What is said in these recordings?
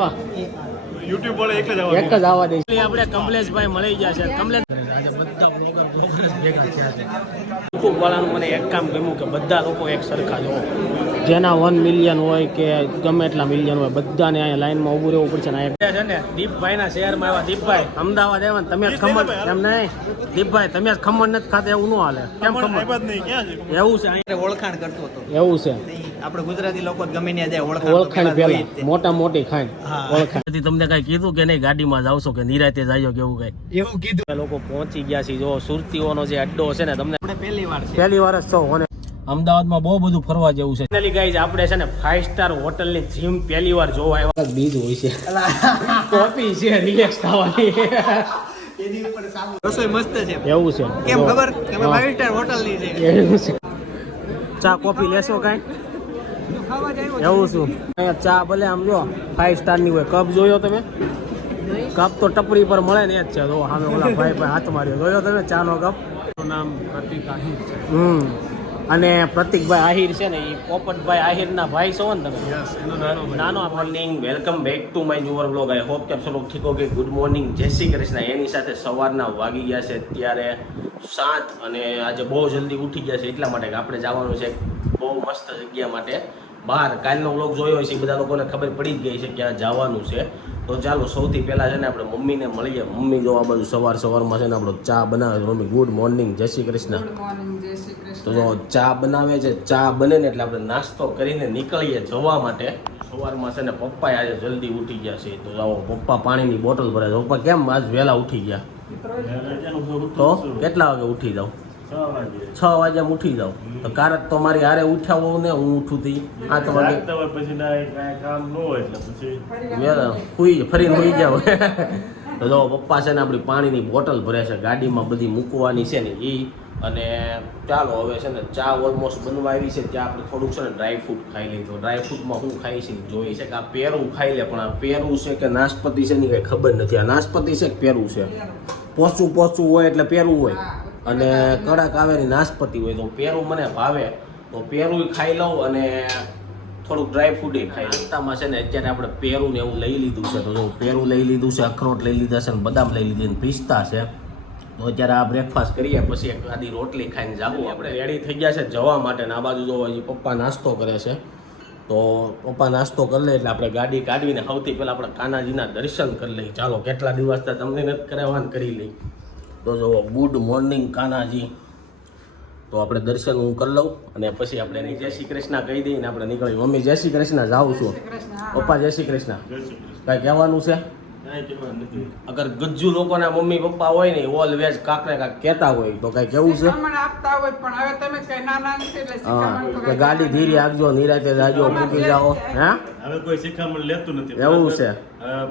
આવ્યા YouTube વાળા એક જ આવવા દે છે. આપણે કમલેશભાઈ મળી ગયા છે. કમલેશ આજે બધા બ્લોગર ભેગા થયા છે. યુટ્યુબ વાળાનું મને એક કામ ગમ્યું કે બધા લોકો એક સરખા જોવો. જેના 1 મિલિયન હોય કે ગમે એટલા મિલિયન હોય બધાને અહીંયા લાઈનમાં ઊભું રહેવું પડશે ને છે ને દીપભાઈના શહેરમાં આવ્યા. દીપભાઈ અમદાવાદ આવ્યા ને તમે જ ખમણ એમ નહીં દીપભાઈ તમે જ ખમણ નથી ખાતા એવું ન હાલે. કેમ ખમણ એવું છે અહીંયા ઓળખાણ કરતો હતો એવું છે આપણે ગુજરાતી લોકો ગમે ત્યાં જાય ઓળખાણ પેલા મોટા મોટી ખાઈ ઓળખાણ તમને કઈ કીધું કે નહીં ગાડીમાં જાવશો કે નિરાતે જાયો કે એવું કઈ એવું કીધું લોકો પહોંચી ગયા છે. જો સુરતીઓનો જે અડ્ડો છે ને તમને પહેલી વાર જ છો અને અમદાવાદમાં બહુ બધું ફરવા જેવું છે. ફાઇનલી ગાઈઝ આપણે છે ને 5 સ્ટાર હોટલની જીમ પહેલી વાર જોવા આવ્યા. બીજું હોય છે કોફી છે રિલેક્સ થવાની એની ઉપર રસોઈ મસ્ત છે. એવું છે કેમ ખબર કે 5 સ્ટાર હોટલ ની છે. એવું છે. ચા કોફી લેશો કાંઈ એવું શું અહીંયા ચા ભલે આમ જો 5 સ્ટારની હોય. કપ જોયો તમે? કપ તો ટપરી પર મળે ને એ જ છે. જો સામે ઓલા ભાઈ હાથ માર્યો જોયો તમે ચાનો કપ? નામ પ્રતિક આહિર છે. અને પ્રતિકભાઈ આહિર છે ને એ પોપટભાઈ આહિરના ભાઈ છો ને તમે? નાનો morning welcome back to my newer blog. I hope કે આપ સૌ ઠીક હો. ગુડ મોર્નિંગ, જય શ્રી કૃષ્ણ. એની સાથે સવારના વાગી ગયા છે અત્યારે 7 અને આજે બહુ જલ્દી ઉઠી ગયા છે એટલા માટે કે આપણે જવાનું છે બહુ મસ્ત જગ્યા માટે બહાર. કાલનો બ્લોગ જોયો છે બધા લોકોને ખબર પડી જ ગઈ છે ક્યાં જવાનું છે. તો ચાલો સૌથી પહેલાં છે ને આપણે મમ્મીને મળીએ. મમ્મી જો આ બધું સવારમાં છે ને આપણો ચા બનાવે છે. મમ્મી ગુડ મોર્નિંગ, જય શ્રી કૃષ્ણ. તો જો ચા બનાવે છે. ચા બને ને એટલે આપણે નાસ્તો કરીને નીકળીએ જવા માટે. સવારમાં છે ને પપ્પા આજે જલ્દી ઉઠી ગયા છે. તો જાઓ પપ્પા પાણીની બોટલ ભરે છે. પપ્પા કેમ આજ વહેલા ઉઠી ગયા? તો કેટલા વાગે ઉઠી જાવ? 6 વાગ્યા ઉઠી જાવ. તો કારક તો મારી હારે ઉઠ્યા હોવ ને હું ઉઠું તી 8 વાગે ફરીને હોઈ જાવ. તો જો પપ્પા છે ને આપણી પાણીની બોટલ ભરે છે. ગાડીમાં બધી મૂકવાની છે ને એ. અને ચાલો હવે છે ને ચા ઓલમોસ્ટ બનવા આવી છે. ત્યાં આપણે થોડુંક છે ને ડ્રાયફ્રૂટ ખાઈ લઈએ. તો ડ્રાયફ્રૂટમાં શું ખાઈ છે જોઈએ છે કે આ પેરું ખાઈ લે. પણ આ પેરું છે કે નાશપતિ છે ને કંઈ ખબર નથી. આ નાશપતિ છે કે પેરું છે? પોચું હોય એટલે પેરું હોય અને કડક આવે ને નાશપતિ હોય. તો પેરું મને ભાવે તો પેરું ખાઈ લઉં અને થોડુંક ડ્રાયફ્રૂટ ખાઈ લઉં. નાસ્તામાં છે ને અત્યારે આપણે પેરું ને એવું લઈ લીધું છે. તો જો પેરું લઈ લીધું છે, અખરોટ લઈ લીધા છે, બદામ લઈ લીધી ને પિસ્તા છે. તો અત્યારે આ બ્રેકફાસ્ટ કરીએ પછી એક આદી રોટલી ખાઈને જાવું. આપણે રેડી થઈ ગયા છે જવા માટે. ને આ બાજુ જો હજી પપ્પા નાસ્તો કરે છે. તો પપ્પા નાસ્તો કરી લે એટલે આપણે ગાડી કાઢવીને સૌથી પહેલાં આપણે કાનાજીના દર્શન કરી લઈએ. ચાલો કેટલા દિવસ તમને નથી કરાવવાનું કરી લઈ. તો જો ગુડ મોર્નિંગ કાનાજી. તો આપણે દર્શન હું કરી લઉં અને પછી આપણે એની જય શ્રી કૃષ્ણ કહી દઈએ ને આપણે નીકળી. મમ્મી જય શ્રી કૃષ્ણ, જાઉં છું. પપ્પા જય શ્રી કૃષ્ણ. કાંઈ કહેવાનું છે? અગર ગજ્જુ લોકોના મમ્મી પપ્પા હોય ને ઓલવેઝ કાંકને કાંક કહેતા હોય તો કઈ કેવું છે? હા, ગાડી ધીરે આગજો, નિરાતે જાજો, મૂકી જાઓ. હે હવે કોઈ શિખામણ લેતું નથી. એવું છે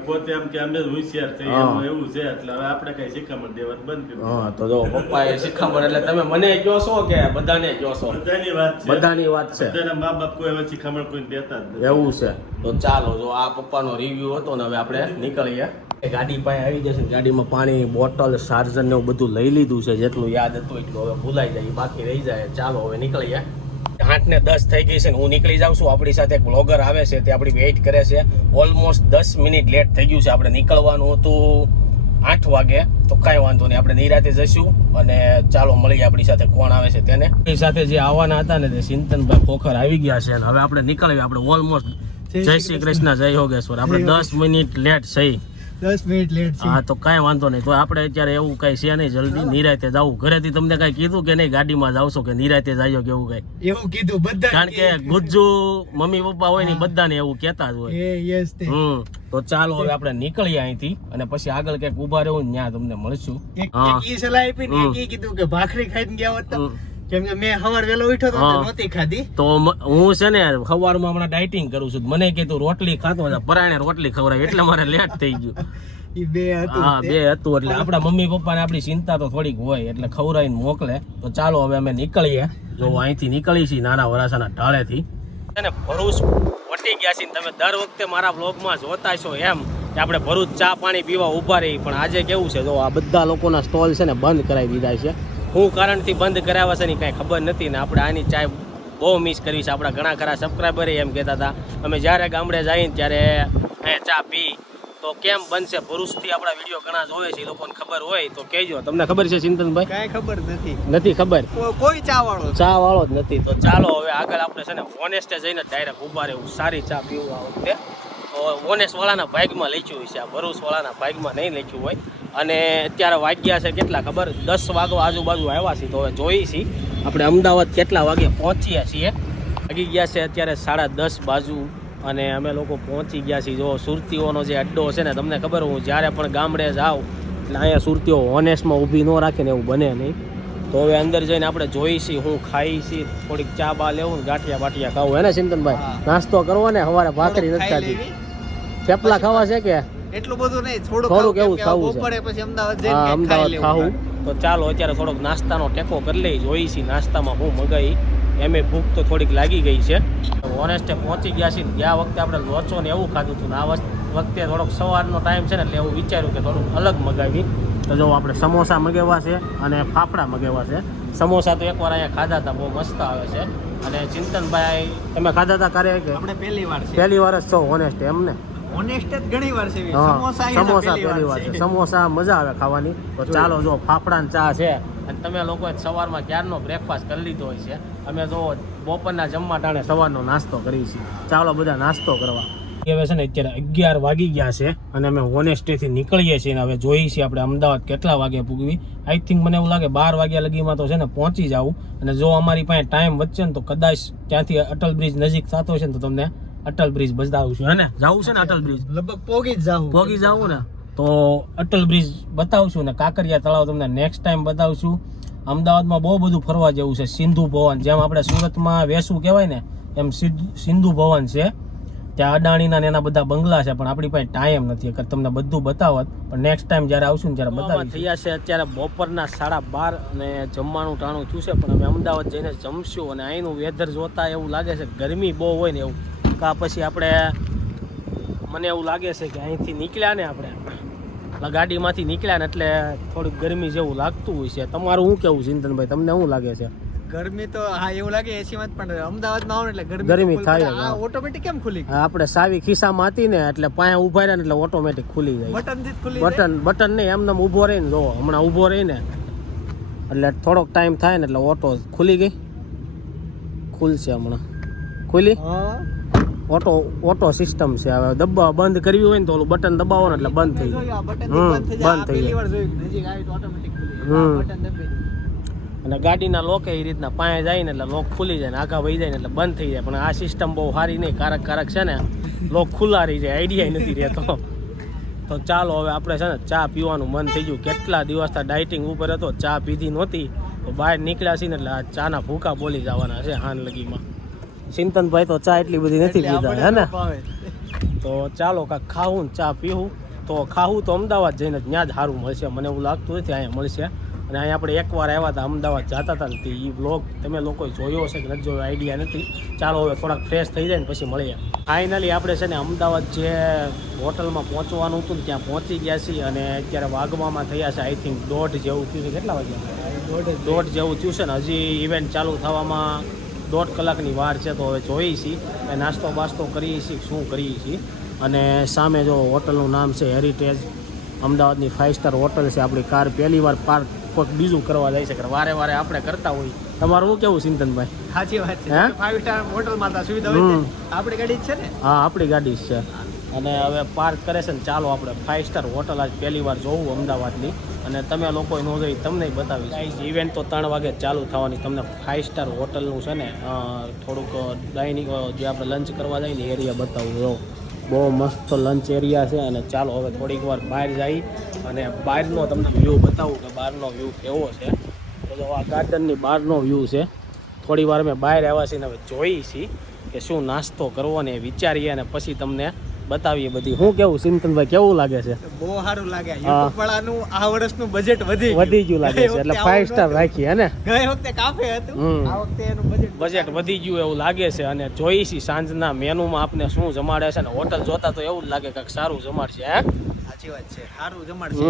પોતે એમ કે અમે હોશિયાર થઈ એવું છે એટલે હવે આપણે કઈ શિખામણ દેવાનું બંધ કર્યું. હા, તો જો પપ્પા એ શિખામણ એટલે તમે મને કહો છો કે બધાને કહો છો? બધાની વાત છે. બધાની વાત છે. બધાના મા બાપ કોઈ હવે શિખામણ કોઈ દેતા જ નથી. એવું છે. તો ચાલો જો આ પપ્પાનો રિવ્યુ હતો ને હવે આપણે નીકળીએ. ગાડી પાસે આવી જશે. ગાડીમાં પાણી બોટલ, ચાર્જર ને એવું બધું લઈ લીધું છે. જેટલું યાદ હતું એટલું હવે ભૂલાઈ જાય, બાકી રહી જાય. ચાલો હવે નીકળીએ. 8:10 થઈ ગઈ છે ને હું નીકળી જાઉં છું. આપણી સાથે એક બ્લોગર આવે છે તે આપણી વેઇટ કરે છે. ઓલમોસ્ટ 10 મિનિટ લેટ થઈ ગયું છે. આપણે નીકળવાનું હતું 8 વાગે. તો કાંઈ વાંધો નહીં, આપણે નિરાતે જઈશું અને ચાલો મળીએ આપણી સાથે કોણ આવે છે તેને. આપણી સાથે જે આવવાના હતા ને તે ચિંતનભાઈ ખોખર આવી ગયા છે. અને હવે આપણે નીકળીએ. આપણે ઓલમોસ્ટ જય શ્રી કૃષ્ણ, જય યોગેશ્વર. આપણે 10 મિનિટ લેટ થઈ. 10 મિનિટ લેટ છે. હા, તો કાંઈ વાંધો નહીં. તો આપણે અત્યારે એવું કઈ છે નહીં, જલ્દી નિરાતે જવું. ઘરેથી તમને કઈ કીધું કે નહીં ગાડીમાં જાવશો કે નિરાતે જાયો કે એવું કઈ? એવું કીધું બધા. કારણ કે ગુજ્જુ મમ્મી પપ્પા હોય ને બધાને એવું કહેતા જ હોય. તો ચાલો હવે આપણે નીકળીએ અહીંથી અને પછી આગળ ક્યાંક ઉભા રહેવું ને ત્યાં તમને મળશું. એક ઈ સલાહ આપી ને એક ઈ કીધું કે ભાખરી ખાઈને ગયા હોત તો. કેમ કે મેં સવાર વેલો ઉઠ્યો તો નહોતી ખાધી. તો હું છે ને સવારમાં હમણાં ડાયટિંગ કરું છું. મને કીધું રોટલી ખાતો પરાણે રોટલી ખવડાવી એટલે મારે લેટ થઈ ગયું. ઈ બે હતું. હા, 2 હતું. એટલે આપણા મમ્મી પપ્પાને આપણી ચિંતા તો થોડીક હોય એટલે ખવડાવીને મોકલે. તો ચાલો હવે અમે નીકળીએ. જો અહીંથી નીકળી છીએ નાના વરાસાના ઢાળેથી. અને ભરૂચ વટી ગયા છીએ. તમે દર વખતે મારા બ્લોગમાં જોતા છો એમ કે આપણે ભરૂચ ચા પાણી પીવા ઊભા રહી. પણ આજે કેવું છે, જો આ બધા લોકોના સ્ટોલ છે ને બંધ કરાવી દીધા છે. શું કારણથી બંધ કરાવ્યા છે ને કાંઈ ખબર નથી. ને આપણે આની ચાય બહુ મિસ કરવી છે. આપણા ઘણા ખરા સબસ્ક્રાઈબરે એમ કહેતા હતા અમે જ્યારે ગામડે જઈએ ને ત્યારે અહીંયા ચા પી તો કેમ બનશે. ભરૂચથી આપણા વિડીયો ઘણા જોવે છે, એ લોકોને ખબર હોય તો કહેજો. તમને ખબર છે ચિંતનભાઈ? કાંઈ ખબર નથી. નથી ખબર, કોઈ ચા વાળો જ નથી. તો ચાલો હવે આગળ આપણે છે ને ઓનેસ્ટે જઈને ડાયરેક્ટ ઉભા રહેવું, સારી ચા પીવું. આ વખતે ઓનેસ્ટ વાળાના ભાગમાં લખ્યું હોય છે, આ ભરૂચ વાળાના ભાગમાં નહીં લખ્યું હોય. અને અત્યારે વાગ્યા છે કેટલા ખબર? 10 વાગવા આજુબાજુ આવ્યા છીએ. તો હવે જોઈએ છીએ આપણે અમદાવાદ કેટલા વાગે પહોંચ્યા છીએ. વાગી ગયા છે અત્યારે 10:30 બાજુ અને અમે લોકો પહોંચી ગયા છીએ. જો સુરતીઓનો જે અડ્ડો છે ને, તમને ખબર હું જ્યારે પણ ગામડે જાઉં એટલે અહીંયા સુરતીઓ ઓનેસ્ટમાં ઊભી ન રાખે ને એવું બને નહીં. તો હવે અંદર જઈને આપણે જોઈશી, હું ખાઈ છી, થોડીક ચા બા લેવું ને ગાંઠિયા બાઠિયા ખાવું. હે ને ચિંતનભાઈ? નાસ્તો કરવો ને, સવારે ભાખરી નથી ખાધી, થેપલા ખાવા છે કે એટલું બધું નહીં, થોડુંક એવું ખાવું છે. બપોરે પછી અમદાવાદ અમદાવાદ ખાવું. તો ચાલો અત્યારે થોડોક નાસ્તાનો ટેકો કરી લઈ, જોઈશી નાસ્તામાં હું મગાઈ. એમે ભૂખ તો થોડીક લાગી ગઈ છે. ઓનેસ્ટે પહોંચી ગયા છીએ. ગયા વખતે આપણે લોચો ને એવું ખાધું હતું ને આ વખતે થોડોક સવારનો ટાઈમ છે ને એટલે એવું વિચાર્યું કે થોડુંક અલગ મગાવી. તો જો આપણે સમોસા મગાવ્યા છે અને ફાફડા મગાવ્યા છે. સમોસા તો એકવાર અહીંયા ખાધા હતા, બહુ મસ્ત આવે છે. અને ચિંતનભાઈ તમે ખાધા હતા ક્યારે? કે આપણે પહેલી વાર છે. પહેલી વાર જ છો ઓનેસ્ટ? એમ ને, ઓનેસ્ટ જ ઘણી વાર છે. સમોસા પહેલી વાર છે. સમોસા મજા આવે ખાવાની. તો ચાલો જો ફાફડા ને ચા છે. અને તમે લોકોએ સવારમાં ક્યારનો બ્રેકફાસ્ટ કરી લીધો હોય છે. અમે જો બપોરના જમવા ટાણે સવારનો નાસ્તો કરી છીએ. ચાલો બધા નાસ્તો કરવા. હવે છે ને અત્યારે 11 વાગી ગયા છે અને અમે ઓનેસ્ટેથી નીકળીએ છીએ. હવે જોઈએ છીએ આપણે અમદાવાદ કેટલા વાગે પૂગવી. આઈ થિંક મને એવું લાગે 12 વાગ્યા લગીમાં તો છે ને પહોંચી જાવું. અને જો અમારી પાસે ટાઈમ વચ્ચે ને તો કદાચ ત્યાંથી અટલ બ્રિજ નજીક થતો હશે ને તો તમને અટલ બ્રિજ બતાવશું. હે ને, જવું છે ને અટલ બ્રિજ? લગભગ પોગી જાવું ને તો અટલ બ્રિજ બતાવશું ને કાંકરિયા તળાવ તમને નેક્સ્ટ ટાઈમ બતાવશું. અમદાવાદમાં બહુ બધું ફરવા જેવું છે. સિંધુ ભવન, જેમ આપણે સુરતમાં વેસુ કહેવાય ને એમ સિંધુ ભવન છે. ત્યાં અડાણીના એના બધા બંગલા છે, પણ આપણી પાસે ટાઈમ નથી કે તમને બધું બતાવત. પણ નેક્સ્ટ ટાઈમ જ્યારે આવશું ને ત્યારે બતાવી. થયા છે અત્યારે બપોરના 12:30 અને જમવાનું ટાણું થયું છે. પણ અમે અમદાવાદ જઈને જમશું અને અહીંનું વેધર જોતા એવું લાગે છે ગરમી બહુ હોય ને એવું. કા પછી આપણે મને એવું લાગે છે કે અહીંથી નીકળ્યા ને આપણે ગાડીમાંથી નીકળ્યા ને એટલે થોડીક ગરમી જેવું લાગતું હોય છે. તમારું શું કેવું ચિંતનભાઈ? તમને શું લાગે છે? ગરમી તો હા એવું લાગે એસીમાં, પણ અમદાવાદમાં આવો ને એટલે ગરમી થાય. ઓટોમેટિક કેમ ખુલી? આપણે સાવી ખિસ્સામાં હતી ને એટલે પાયા ઉભા રહ્યા ને એટલે ઓટોમેટિક ખુલી જાય. બટન નહીં, એમને ઊભો રહીને જો હમણાં ઊભો રહીને એટલે થોડોક ટાઈમ થાય ને એટલે ઓટો ખુલી ગઈ. ખુલશે હમણાં. ખુલી ઓટો સિસ્ટમ છે. હવે દબાવ બંધ કરવી હોય ને તો ઓલું બટન દબાવો ને એટલે બંધ થઈ જાય. બંધ થઈ જાય. અને ગાડીના લોક એ રીતના પાયા જાય ને એટલે લોક ખુલી જાય ને આગા વહી જાય ને એટલે બંધ થઈ જાય. પણ આ સિસ્ટમ બહુ સારી નહીં, કારક છે ને લોક ખુલ્લા રહી જાય, આઈડિયા નથી રહેતો. તો ચાલો હવે આપણે છે ને ચા પીવાનું મન થઈ ગયું. કેટલા દિવસથી ડાયટિંગ ઉપર હતો, ચા પીધી નહોતી. તો બહાર નીકળ્યા છીએ ને એટલે આ ચાના ભૂકા બોલી જવાના છે હાન લગીમાં. ચિંતનભાઈ તો ચા એટલી બધી નથી પીતા, હે ને? તો ચાલો કાંઈક ખાવું ને ચા પીવું. તો ખાવું તો અમદાવાદ જઈને ત્યાં જ સારું મળશે, મને એવું લાગતું નથી અહીંયા મળશે. અને અહીંયા આપણે એકવાર આવ્યા હતા, અમદાવાદ જતા હતા ને એ વ્લોગ તમે લોકોએ જોયો હશે કે નથી જોયો આઈડિયા નથી. ચાલો હવે થોડાક ફ્રેશ થઈ જાય ને પછી મળીએ. ફાઇનલી આપણે છે ને અમદાવાદ જે હોટલમાં પહોંચવાનું હતું ને ત્યાં પહોંચી ગયા છીએ. અને અત્યારે વાગવામાં થયા છે આઈ થિંક 1:30 જેવું થયું છે. કેટલા વાગ્યા? 1:30 જેવું થયું છે ને. હજી ઇવેન્ટ ચાલુ થવામાં 1.5 કલાકની વાર છે. તો હવે જોઈએ છીએ નાસ્તો બાસ્તો કરીએ છીએ, શું કરીએ છીએ. અને સામે જો હોટલનું નામ છે હેરિટેજ, અમદાવાદની 5 સ્ટાર હોટલ છે. આપણી કાર પહેલી વાર પાર્ક કોઈક બીજું કરવા જાય છે કે વારે વારે આપણે કરતા હોઈએ. તમારું શું કેવું ચિંતનભાઈ? સાચી વાત છે. 5 સ્ટાર હોટલમાં તો સુવિધા હોય છે. આપણી ગાડી જ છે ને? હા, આપણી ગાડી જ છે. અને હવે પાર્ક કરે છે ને ચાલો આપણે 5 સ્ટાર હોટલ આજ પહેલી વાર જોવું અમદાવાદની. અને તમે લોકોએ ન જોઈ તમને બતાવીશ. ઇવેન્ટ તો 3 વાગે ચાલુ થવાની. તમને 5 સ્ટાર હોટલનું છે ને થોડુંક ડાઇનિંગ જે આપણે લંચ કરવા જાય ને એરિયા બતાવું. જો બહુ મસ્ત લંચ એરિયા છે. અને ચાલો હવે થોડીક વાર બહાર જઈ અને બહારનો તમને વ્યૂ બતાવું કે બહારનો વ્યૂ કેવો છે. તો આ ગાર્ડનની બહારનો વ્યૂ છે. થોડી વાર અમે બહાર આવ્યા છીએ ને હવે જોઈએ છીએ કે શું નાસ્તો કરવો ને વિચારીએ અને પછી તમને બતાવીએ બધી. શું કેવું ચિંતનભાઈ, કેવું લાગે છે? બહુ સારું લાગે. યુટ્યુબ વાળાનું આ વર્ષનું બજેટ વધી ગયું લાગે છે એટલે 5 સ્ટાર રાખી. હે ને? ગઈ વખતે કાફે હતું, આ વખતે એનું બજેટ વધી ગયું એવું લાગે છે. અને જોઈ છીએ સાંજના મેનુમાં આપને શું જમાડે છે ને હોટલ જોતા તો એવું જ લાગે કે સારું જમાડશે. હે, સાચી વાત છે, સારું જમાડશે.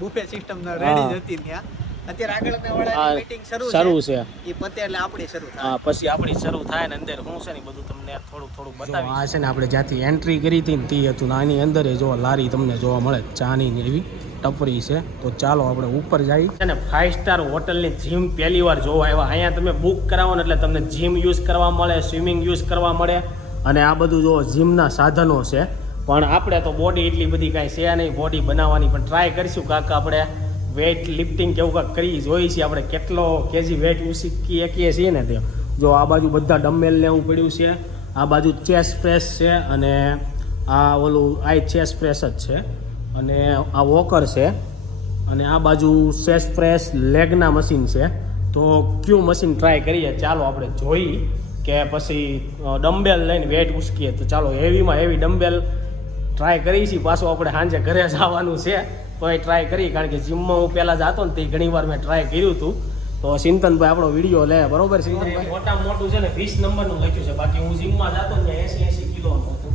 બુફે સિસ્ટમ રેડી જ હતી ત્યાં. અત્યારે આગળના આ વાળાની મીટિંગ શરૂ શરૂ છે છે એ પતે એટલે આપણી શરૂ થાય. હા પછી આપણી શરૂ થાય ને અંદર શું છે ને બધું તમને થોડું બતાવી. આ છે ને આપણે જ્યાંથી એન્ટ્રી કરી હતી ને તે હતું ને આની અંદર જો લારી તમને જોવા મળે ચાની ને એવી ટપરી છે. તો ચાલો આપણે ઉપર જઈએ છે ને 5 સ્ટાર હોટલની જીમ પહેલી વાર જોવા આવ્યા. અહીંયા તમે બુક કરાવો ને એટલે તમને જીમ યુઝ કરવા મળે, સ્વિમિંગ યુઝ કરવા મળે અને આ બધું જો જીમના સાધનો છે. પણ આપણે તો બોડી એટલી બધી કાંઈ છે નહીં બોડી બનાવવાની, પણ ટ્રાય કરીશું કાંક આપણે વેઇટ લિફ્ટિંગ કેવું કાંક કરી જોઈએ છીએ આપણે કેટલો કેજી વેઇટ ઉચકી શકીએ છીએ ને તે. જો આ બાજુ બધા ડમ્બેલ લેવું પડ્યું છે, આ બાજુ ચેસ્ટ પ્રેસ છે અને આ ઓલું આ ચેસ્ટ પ્રેસ જ છે અને આ વોકર છે અને આ બાજુ ચેસ્ટ પ્રેસ લેગના મશીન છે. તો કયું મશીન ટ્રાય કરીએ ચાલો આપણે જોઈ કે પછી ડમ્બેલ લઈને વેઇટ ઉચકીએ. તો ચાલો હેવીમાં હેવી ડમ્બેલ ટ્રાય કરી છીએ. પાછું આપણે સાંજે ઘરે જવાનું છે તો એ ટ્રાય કરી, કારણ કે જીમમાં હું પહેલાં જતો ને તે ઘણી વાર મેં ટ્રાય કર્યું હતું. તો ચિંતનભાઈ આપણો વિડીયો લે બરોબર. ચિંતનભાઈ મોટામાં મોટું છે ને 20 નંબરનું લખ્યું છે, બાકી હું જીમમાં જતો ને 80 કિલોનું હતું.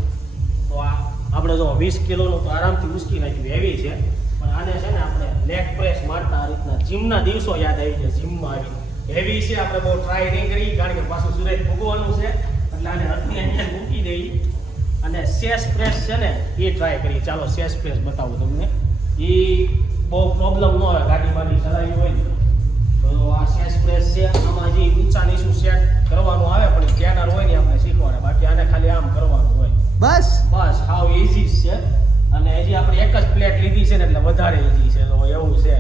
તો આ આપણે જો 20 કિલોનું તો આરામથી ઉચકી નાખ્યું, હેવી છે. પણ આને છે ને આપણે લેગ પ્રેસ મારતા આ રીતના જીમના દિવસો યાદ આવી જાય. જીમમાં આવી હેવી છે, આપણે બહુ ટ્રાય નહીં કરી કારણ કે પાછું સૂરજ ભોગવાનું છે એટલે આને હથની અહીંયા મૂકી દઈ. અને ચેસ્ટ પ્રેસ છે ને એ ટ્રાય કરી. ચાલો ચેસ્ટ પ્રેસ બતાવું તમને. એ બહુ પ્રોબ્લેમ ન હોય, ગાડી બાડી ચલાવી હોય ને તો આ ચેસ્ટ પ્રેસ છે. આમાં જે ઊંચા નીચું સેટ કરવાનું આવે પણ ટ્રેનર હોય ને આપણે શીખવાડે, બાકી આને ખાલી આમ કરવાનું હોય બસ હાવ ઇઝી છે. અને હજી આપણે એક જ પ્લેટ લીધી છે ને એટલે વધારે ઇઝી છે. તો એવું છે.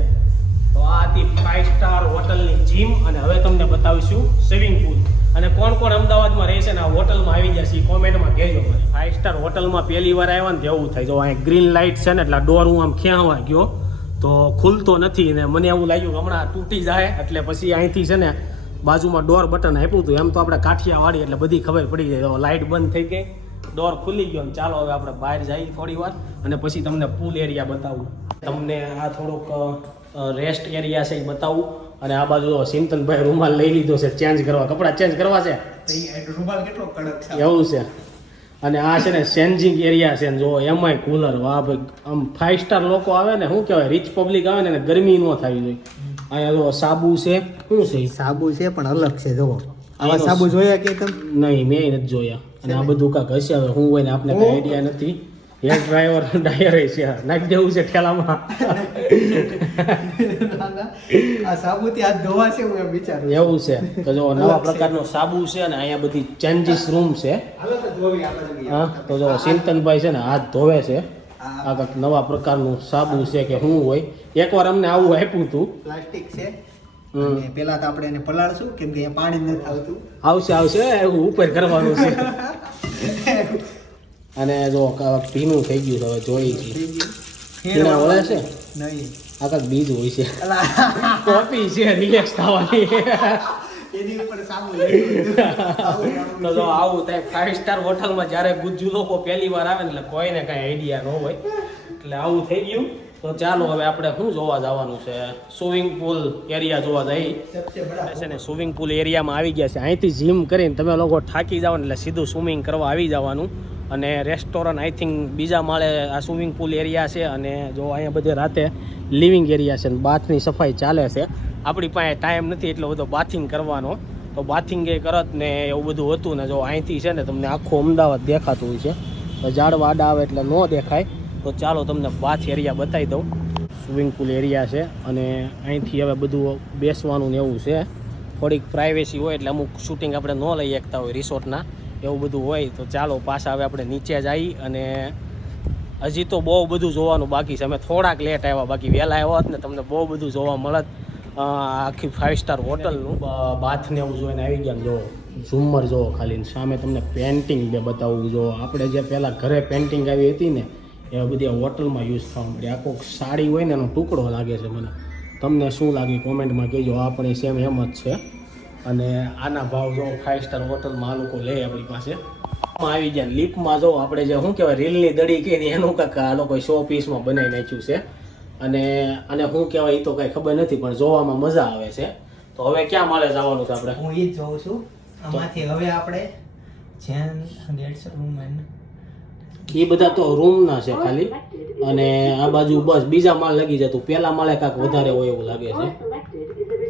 તો આ હતી 5 સ્ટાર હોટલની જીમ અને હવે તમને બતાવીશું સ્વિમિંગ પુલ. અને કોણ કોણ અમદાવાદમાં રહે છે ને આ હોટલમાં આવી જશે એ કોમેન્ટમાં કહેજો મને. 5 સ્ટાર હોટલમાં પહેલી વાર આવ્યા ને જેવું થાય. જો અહીંયા ગ્રીન લાઇટ છે ને એટલે ડોર હું આમ ખેંચવા ગયો તો ખુલતો નથી ને મને એવું લાગ્યું કે હમણાં તૂટી જાય, એટલે પછી અહીંથી છે ને બાજુમાં ડોર બટન આપ્યું હતું. એમ તો આપણે કાઠિયાવાડી એટલે બધી ખબર પડી જાય. લાઇટ બંધ થઈ ગઈ, ડોર ખુલી ગયો ને ચાલો હવે આપણે બહાર જઈએ થોડી વાર અને પછી તમને પુલ એરિયા બતાવું. તમને આ થોડોક રેસ્ટ એરિયા છે એ બતાવું. અને આ બાજુ ચિંતનભાઈ રૂમાલ લઈ લીધો છે ચેન્જ કરવા, કપડાં ચેન્જ કરવા છે રૂમાલ કેટલો કડક છે એવું છે. અને આ છે ને ચેન્જિંગ એરિયા છે ને જો એમાંય કુલર. વાહ ભાઈ, આમ 5 સ્ટાર લોકો આવે ને શું કહેવાય રીચ પબ્લિક આવે ને ગરમી ન થવી જોઈએ. અહીંયા જો સાબુ છે. શું છે સાબુ છે પણ અલગ છે. જોવો આવા સાબુ જોયા કે તમે? નહીં મેં નથી જોયા. અને આ બધું કાંક હશે હવે હું હોય ને આપણે કઈ આઈડિયા નથી. હેર ડ્રાઈવર ડાયર છે નાખી દેવું છે ઠેલામાં. આ સાબુથી હાથ ધોવા છે હું એમ વિચારું. એવું છે. તો જો નવા પ્રકારનો સાબુ છે અને અહીંયા બધી ચેન્જીસ રૂમ છે. હા તો જો ચિંતનભાઈ છે ને હાથ ધોવે છે. આ કંઈક નવા પ્રકારનું સાબુ છે કે શું હોય. એકવાર અમને આવું આપ્યું હતું. પ્લાસ્ટિક છે. અને પેલા તો આપણે એને પલાળશું કેમ કે અહીંયા પાણી નથી આવતું. આવશે એવું ઉપર કરવાનું છે. અને જો ભીનું થઈ ગયું હવે જોઈ છીએ વળે છે નહીં આ કાંક બીજું હોય છે. કોપી છે રિલેક્સ થવાની. એની ઉપર સાબુ તો જો આવું થાય 5 સ્ટાર હોટલમાં જ્યારે ગુજ્જુ લોકો પહેલી વાર આવે ને એટલે કોઈને કાંઈ આઈડિયા ન હોય એટલે આવું થઈ ગયું. તો ચાલો હવે આપણે શું જોવા જવાનું છે? સ્વિમિંગ પુલ એરિયા જોવા જઈએ છે ને. સ્વિમિંગ પુલ એરિયામાં આવી ગયા છે. અહીંથી જીમ કરીને તમે લોકો થાકી જાવ ને એટલે સીધું સ્વિમિંગ કરવા આવી જવાનું. અને રેસ્ટોરન્ટ આઈ થિંક બીજા માળે આ સ્વિમિંગ પુલ એરિયા છે. અને જો અહીંયા બધે રાતે લિવિંગ એરિયા છે ને બાથની સફાઈ ચાલે છે. આપણી પાસે ટાઈમ નથી એટલો બધો બાથિંગ કરવાનો, તો બાથિંગ એ કરત ને એવું બધું હતું ને. જો અહીંથી છે ને તમને આખું અમદાવાદ દેખાતું હોય છે. તો ઝાડવા આડા આવે એટલે ન દેખાય. તો ચાલો તમને બાથ એરિયા બતાવી દઉં. સ્વિમિંગ પુલ એરિયા છે અને અહીંથી હવે બધું બેસવાનું ને એવું છે. થોડીક પ્રાઇવેસી હોય એટલે અમુક શૂટિંગ આપણે ન લઈ શકતા હોય રિસોર્ટના, એવું બધું હોય. તો ચાલો પાછા હવે આપણે નીચે જઈએ. અને હજી તો બહુ બધું જોવાનું બાકી છે. અમે થોડાક લેટ આવ્યા, બાકી વહેલા આવ્યા હોત ને તમને બહુ બધું જોવા મળત. આખી 5 સ્ટાર હોટલનું બાથને એવું જોઈને આવી ગયા. જો ઝુમ્મર જોવો ખાલી સામે તમને પેન્ટિંગ બે બતાવવું. જો આપણે જે પહેલાં ઘરે પેન્ટિંગ આવી હતી ને એ બધી હોટલમાં યુઝ થવા મળી. આખો સાડી હોય ને એનો ટુકડો લાગે છે મને. તમને શું લાગે કોમેન્ટમાં કહેજો. આ પણ સેમ એમ જ છે. અને આના ભાવ જો 5 સ્ટાર હોટલમાં આ લોકો લે આપણી પાસે. આવી ગયા લીપમાં જો આપણે જે શું કહેવાય રીલની દડી કહીને એનું કાંક આ લોકો શો પીસમાં બનાવી નાખ્યું છે. અને શું કહેવાય એ તો કાંઈ ખબર નથી પણ જોવામાં મજા આવે છે. તો હવે ક્યાં માળે જવાનું છે આપણે? હું એ જ જોઉં છું. આમાંથી હવે આપણે જેન ગેટ્સ રૂમ એન્ડ એ બધા તો રૂમના છે ખાલી, અને આ બાજુ બસ બીજા માળ લાગી જતું, પહેલા માળે કાંક વધારે હોય એવું લાગે છે.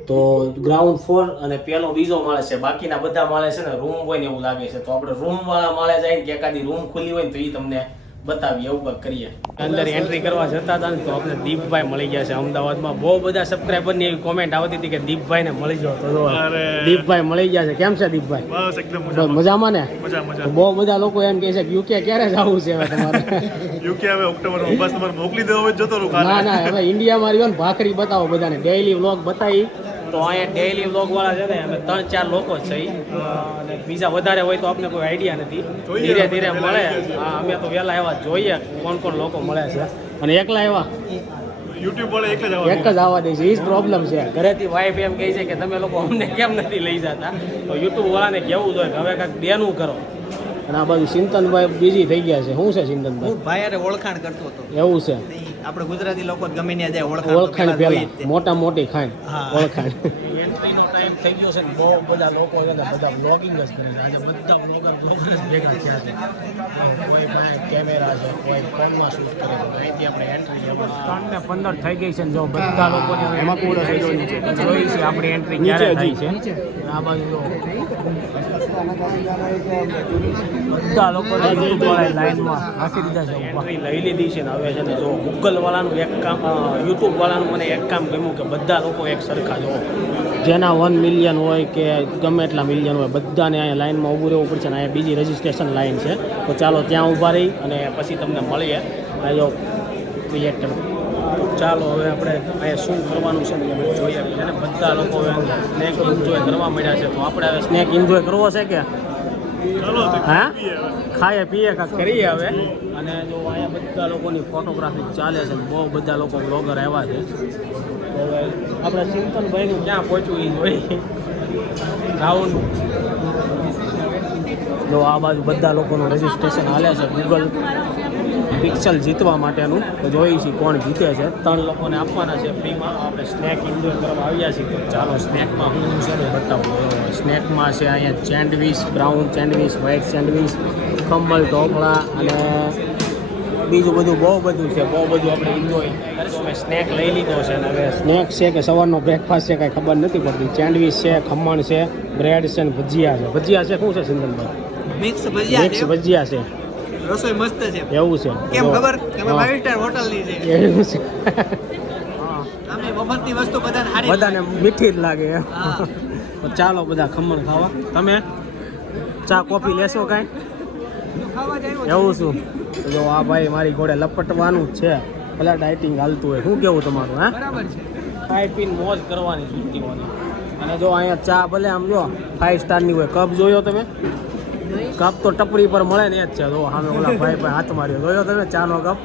તો ગ્રાઉન્ડ ફ્લોર અને પેલો બીજો માળે છે, બાકીના બધા માળે છે ને રૂમ હોય ને એવું લાગે છે. તો આપણે રૂમ વાળા માળે જઈને કે એકાદી રૂમ ખુલી હોય ને તો એ તમને બતાવીએ, એવું કંઈક કરીએ. અંદર એન્ટ્રી કરવા જતા હતા ને તો આપણે દીપભાઈ મળી ગયા છે અમદાવાદમાં. બહુ બધા સબસ્ક્રાઈબરની એવી કોમેન્ટ આવતી હતી કે દીપભાઈને મળી ગયો. તો દીપભાઈ મળી ગયા છે. કેમ છે દીપભાઈ? બસ એકદમ મજામાં ને? મજા. બહુ બધા લોકો એમ કહે છે કે યુકે ક્યારે જવું છે હવે તમારે? યુકે હવે ઓક્ટોબરમાં બસ તમારે મોકલી દેવો હોય જતો રહું. ના હવે ઇન્ડિયામાં રહ્યો ને ભાખરી બતાવો બધાને, ડેઈલી વ્લોગ બતાવી. તો અહીંયા ડેઈલી વ્લોગ વાળા છે ને અમે 3-4 લોકો જ છે, અને બીજા વધારે હોય તો આપણે કોઈ આઈડિયા નથી. ધીરે ધીરે મળે. હા, અમે તો વહેલા આવ્યા, જોઈએ કોણ લોકો મળે છે. અને એકલા આવ્યા યુટ્યુબ વાળા એક જ આવવા દે છે, એ જ પ્રોબ્લેમ છે. ઘરેથી વાઈફ એમ કહે છે કે તમે લોકો અમને કેમ નથી લઈ જતા. તો યુટ્યુબ વાળાને કહેવું જોઈએ કે હવે કાંઈક બેનું કરો. અને આ બાજુ ચિંતનભાઈ બીજી થઈ ગયા છે. શું છે ચિંતનભાઈ? હું ભાઈ અરે ઓળખાણ કરતો હતો. એવું છે? આપણે ગુજરાતી લોકો ગમે ત્યાં જાય ઓળખાણ પહેલા મોટા મોટી ખાંડ હા. ઓળખાણ. એન્ટ્રીનો ટાઈમ થઈ ગયો છે ને બહુ બધા લોકો છે ને બધા બ્લોગિંગ જ કરે છે. આજે બધા બ્લોગર જ ભેગા થયા છે. કોઈ ભાઈ કેમેરા છે, કોઈ ફોનમાં શૂટ કરે છે. અહીંથી આપણે એન્ટ્રી 3 ને 15 થઈ ગઈ છે ને જો બધા લોકોની એમાં પૂરો થઈ ગયો છે. જોઈ છે આપણી એન્ટ્રી ક્યારે થાય છે. આ બાજુ જો બધા લોકો લાઈનમાં રાખી દીધા છે. એન્ટ્રી લઈ લીધી છે ને હવે છે ને જો ગૂગલ વાળાનું એક કામ, યુટ્યુબ વાળાનું મને એક કામ ગમ્યું કે બધા લોકો એક સરખા જો, જેના 1 મિલિયન હોય કે ગમે એટલા મિલિયન હોય બધાને અહીંયા લાઈનમાં ઊભું રહેવું પડશે. ને અહીંયા બીજી રજિસ્ટ્રેશન લાઈન છે. તો ચાલો ત્યાં ઊભા રહી અને પછી તમને મળીએ. આ જો ક્રિએટર. ચાલો હવે આપણે અહીંયા શું કરવાનું છે ને આપણે જોઈએ. અને બધા લોકો સ્નેક એન્જોય કરવા મળ્યા છે. તો આપણે હવે સ્નેક એન્જોય કરવો છે કે હા ખાઈએ પીએ કાંક કરીએ હવે. અને જો અહીંયા બધા લોકોની ફોટોગ્રાફી ચાલે છે, બહુ બધા લોકો બ્લોગર આવ્યા છે. તો હવે આપણે ચિંતનભાઈનું ક્યાં પહોંચ્યું એ જોઈ રાઉન્ડ. જો આ બાજુ બધા લોકોનું રજિસ્ટ્રેશન હાલે છે ગૂગલ પિક્સેલ જીતવા માટેનું. તો જોઈએ છીએ કોણ જીતે છે. 3 લોકોને આપવાના છે ફ્રીમાં. આપણે સ્નેક એન્જોય કરવા આવ્યા છીએ. તો ચાલો સ્નેકમાં શું છે ને બતાવું. સ્નેકમાં છે અહીંયા sandwich, brown sandwich, white sandwich, khaman dhokla અને બીજું બધું બહુ બધું છે. બહુ બધું આપણે એન્જોય કરીશું. મેં સ્નેક લઈ લીધો છે અને હવે સ્નેક છે કે સવારનો બ્રેકફાસ્ટ છે કાંઈ ખબર નથી પડતી. સેન્ડવીચ છે, ખમણ છે, બ્રેડ છે ને ભજીયા છે. ભજીયા છે શું છે સિંધનભાઈ? મિક્સ મિક્સ ભજીયા છે. રસોઈ મસ્ત છે. એવું છે? કેમ ખબર? કે 5 સ્ટાર હોટલની છે. એવું છે. આમે બમણતી વસ્તુ બધાને સારી બધાને મીઠી જ લાગે. હા. તો ચાલો બધા ખમણ ખાવા. તમે ચા કોફી લેશો કાંઈ? ખાવા જાય એવું શું? તો જો આ ભાઈ મારી ઘોડે લપટવાનું જ છે. ભલે ડાયટિંગ હાલતું હોય. શું કેવું તમારું? હા, બરાબર છે. ખાઈ પીને મોજ કરવાની સુસ્તીઓની. અને જો અહીંયા ચા ભલે આમ જો 5 સ્ટારની હોય. કપ જોયો તમે? કપ તો ટપરી પર મળે ને એ જ છે. જો સામે ઓલા ભાઈ હાથ માર્યો જોયો તમે ચાનો કપ?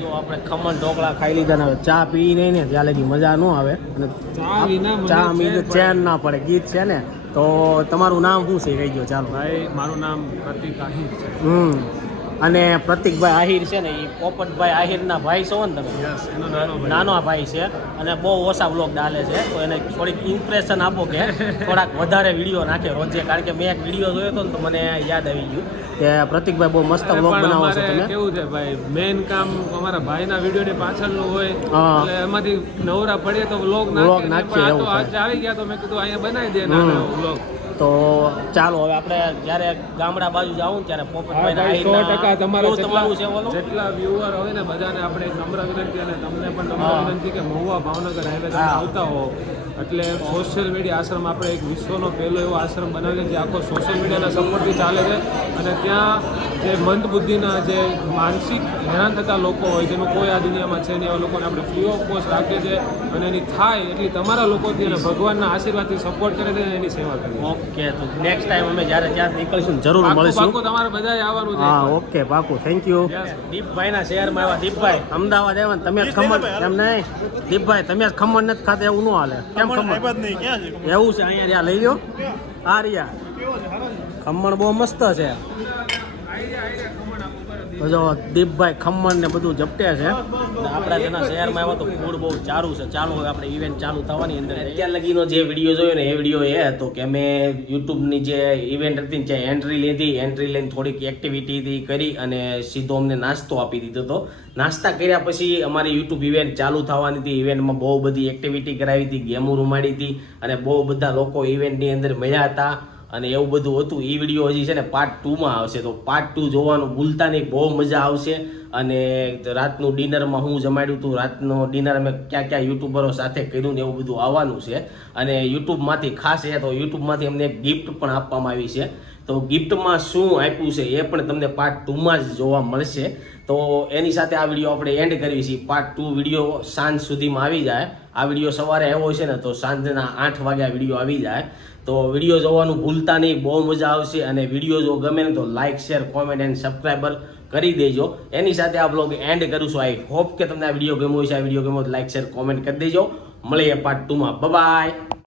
જો આપણે ખમણ ઢોકળા ખાઈ લીધા ને હવે ચા પી નહીં ને ત્યાં લગી મજા ન આવે. અને ચા મીધું ચેન ના પડે. ગીત છે ને. તો તમારું નામ શું છે કહી ગયો? ચાલો ભાઈ મારું નામ પ્રતિક આહિર છે. અને પ્રતિકભાઈ આહિર છે ને એ પોપટભાઈ આહિરના ભાઈ છો ને તમે? યસ, એનો નાનો ભાઈ. નાનો ભાઈ છે અને બહુ ઓછા બ્લોગ ડાલે છે. તો એને થોડીક ઇમ્પ્રેશન આપો કે થોડાક વધારે વિડીયો નાખે રોજે. કારણ કે મેં એક વિડીયો જોયો હતો ને તો મને યાદ આવી ગયું કે પ્રતિકભાઈ બહુ મસ્ત બ્લોગ બનાવો છો તમે. કેવું છે ભાઈ, મેઇન કામ અમારા ભાઈના વિડીયોની પાછળનું હોય હા. એટલે એમાંથી નવરા પડીએ તો વ્લોગ Vlog નાખીએ. નાખીએ, પણ આ તો એવું આજે આવી ગયા તો મેં કીધું અહીંયા બનાવી દે નાનો વ્લોગ. તો ચાલો હવે આપણે જ્યારે ગામડા બાજુ જાવું ને ત્યારે હા પોપટભાઈ ભાઈ, 100% તમારા તમારું છે બોલો. જેટલા વ્યુઅર હોય ને બધાને આપણે એક નમ્ર વિનંતી અને તમને પણ નમ્ર હા. વિનંતી કે મહુવા ભાવનગર હાઈવે તમે હા. આવતા હો એટલે સોશિયલ મીડિયા આશ્રમ આપણે એક વિશ્વનો પહેલો એવો આશ્રમ બનાવેલો છે જે આખો સોશિયલ મીડિયાના સપોર્ટથી ચાલે છે. અને ત્યાં જે મંદ બુદ્ધિના જે માનસિક હેરાન થતા લોકો હોય જેનું કોઈ આ દુનિયામાં છે નહીં એવા લોકોને આપણે ફ્રી ઓફ કોસ્ટ રાખીએ છીએ. અને એની થાય એટલી તમારા લોકોથી અને ભગવાનના આશીર્વાદથી સપોર્ટ કરે છે અને એની સેવા કરીએ. ઓકે, તો નેક્સ્ટ ટાઈમ અમે જ્યારે ત્યાં નીકળીશું જરૂર પાક્કું મળીશું. પાક્કું તમારે બધાએ આવવાનું છે. હા, ઓકે, પાકું. Thank you. દીપભાઈના શહેરમાં આવ્યા. દીપભાઈ અમદાવાદ આવ્યા ને તમે જ ખમણ એમ નહીં. દીપભાઈ તમે જ ખમણ નથી ખાતા એવું ન હાલે. કેમ ખમણ? નહીં ક્યાં છે? એવું છે? અહીંયા રહ્યા લઈ લો. આ રહ્યા ખમણ બહુ મસ્ત છે. તો જો દીપભાઈ ખમણ ને બધું ઝપટે છે અને આપણા જેના શહેરમાં આવ્યા તો ફૂડ બહુ ચાલુ છે. ચાલુ હવે આપણે ઇવેન્ટ ચાલુ થવાની અંદર. અત્યાર લગીનો જે વિડીયો જોયો ને એ વિડીયો એ હતો કે અમે યુટ્યુબની જે ઇવેન્ટ હતી ને ત્યાં એન્ટ્રી લીધી. એન્ટ્રી લઈને થોડીક એક્ટિવિટી કરી અને સીધો અમને નાસ્તો આપી દીધો હતો. નાસ્તા કર્યા પછી અમારી યુટ્યુબ ઇવેન્ટ ચાલુ થવાની હતી. ઇવેન્ટમાં બહુ બધી એક્ટિવિટી કરાવી હતી, ગેમો રમાડી હતી અને બહુ બધા લોકો ઇવેન્ટની અંદર મળ્યા હતા અને એવું બધું હતું. એ વિડીયો હજી છે ને પાર્ટ 2માં આવશે, તો પાર્ટ 2 જોવાનું ભૂલતા નહીં, બહુ મજા આવશે. અને રાતનું ડિનરમાં હું જમાડ્યું હતું, રાતનો ડિનર અમે ક્યાં ક્યાં યુટ્યુબરો સાથે કર્યું ને એવું બધું આવવાનું છે. અને યુટ્યુબમાંથી ખાસ એ તો યુટ્યુબમાંથી અમને એક ગિફ્ટ પણ આપવામાં આવી છે. તો ગિફ્ટમાં શું આપ્યું છે એ પણ તમને પાર્ટ 2માં જ જોવા મળશે. તો એની સાથે આ વિડીયો આપણે એન્ડ કરીએ છીએ. પાર્ટ 2 વિડીયો સાંજ સુધીમાં આવી જાય. આ વિડીયો સવારે આવ્યો છે ને તો સાંજના 8 વાગ્યા વિડીયો આવી જાય. તો વિડીયો જોવાનું ભૂલતા નહીં, બહુ મજા આવશે. અને વિડીયો જો ગમે ને તો like, share, comment and subscriber કરી દેજો. એની સાથે આ બ્લોગ એન્ડ કરું છું. આઈ હોપ કે તમને આ વિડીયો ગમ્યો છે. આ વિડીયો ગમ્યો તો લાઇક, શેર, કોમેન્ટ કરી દેજો. મળીએ પાર્ટ 2માં. બાય.